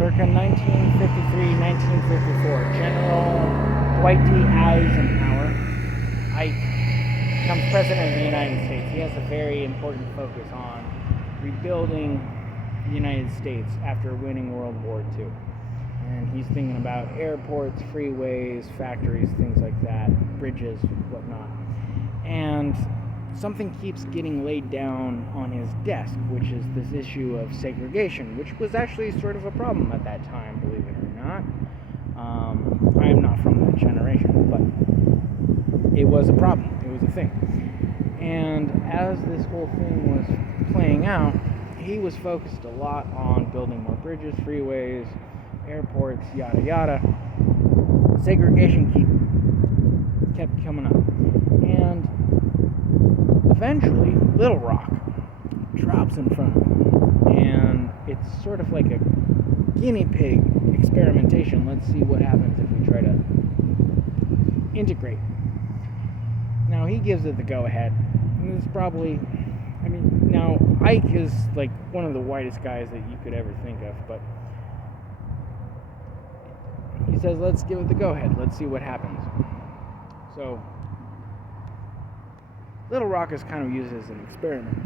circa 1953, 1954, General Dwight D. Eisenhower becomes President of the United States. He has a very important focus on rebuilding the United States after winning World War II. And he's thinking about airports, freeways, factories, things like that, bridges, whatnot. And something keeps getting laid down on his desk, which is this issue of segregation, which was actually sort of a problem at that time, believe it or not. I am not from that generation, but it was a problem. It was a thing. And as this whole thing was playing out, he was focused a lot on building more bridges, freeways, airports, yada yada. Segregation kept coming up. And eventually, Little Rock drops in front of him. And it's sort of like a guinea pig experimentation. Let's see what happens if we try to integrate. Now, he gives it the go-ahead. And this is probably... now, Ike is like one of the whitest guys that you could ever think of, but he says, let's give it the go-ahead. Let's see what happens. So, Little Rock is kind of used as an experiment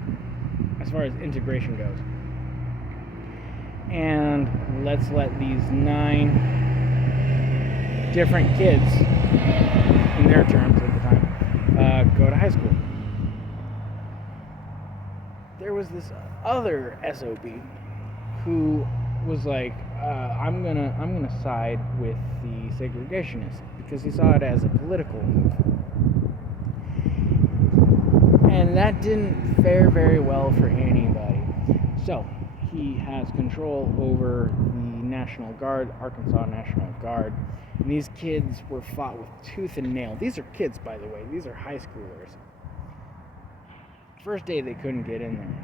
as far as integration goes. And let's let these 9 different kids, in their terms at the time, go to high school. There was this other SOB who was like, I'm gonna side with the segregationists because he saw it as a political move. And that didn't fare very well for anybody. So he has control over the National Guard, Arkansas National Guard. And these kids were fought with tooth and nail. These are kids, by the way. These are high schoolers. First day they couldn't get in there.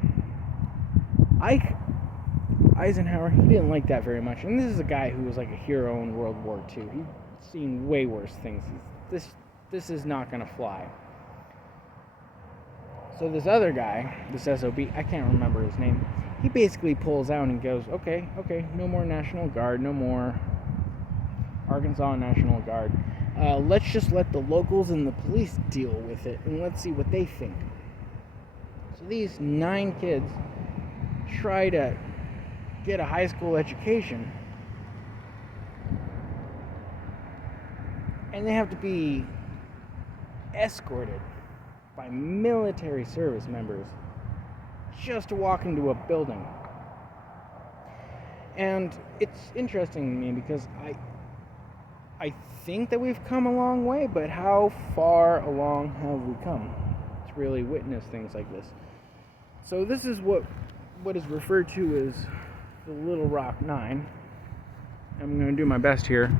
Eisenhower, he didn't like that very much. And this is a guy who was like a hero in World War II. He'd seen way worse things. This is not going to fly. So this other guy, this SOB, I can't remember his name, he basically pulls out and goes, okay, no more National Guard, no more Arkansas National Guard. Let's just let the locals and the police deal with it, and let's see what they think. So these 9 kids try to get a high school education, and they have to be escorted by military service members just to walk into a building. And it's interesting to me because I think that we've come a long way, but how far along have we come to really witness things like this? So this is what is referred to as the Little Rock 9. I'm going to do my best here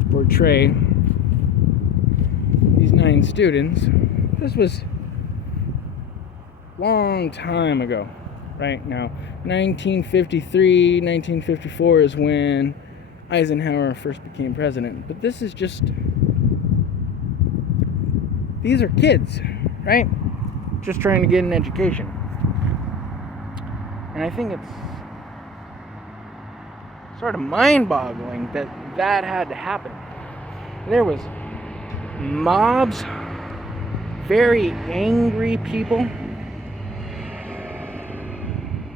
to portray these 9 students. This was a long time ago, right? Now, 1953, 1954 is when Eisenhower first became president. But this is just... these are kids, right? Just trying to get an education. And I think it's sort of mind-boggling that had to happen. There was mobs, very angry people,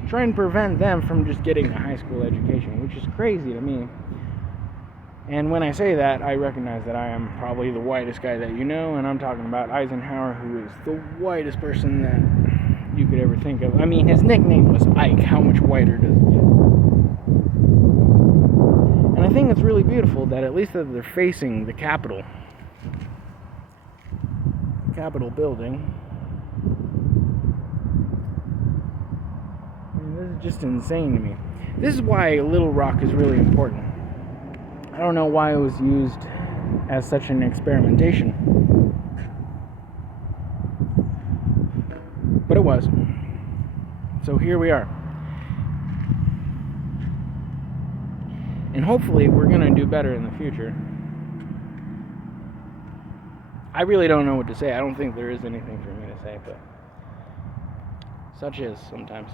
trying to prevent them from just getting a high school education, which is crazy to me. And when I say that, I recognize that I am probably the whitest guy that you know, and I'm talking about Eisenhower, who is the whitest person that you could ever think of. I mean, his nickname was Ike. How much whiter does it get? And I think it's really beautiful that at least that they're facing the Capitol building. I mean, this is just insane to me. This is why Little Rock is really important. I don't know why it was used as such an experimentation, but it was. So here we are. And hopefully we're going to do better in the future. I really don't know what to say. I don't think there is anything for me to say, but such is sometimes.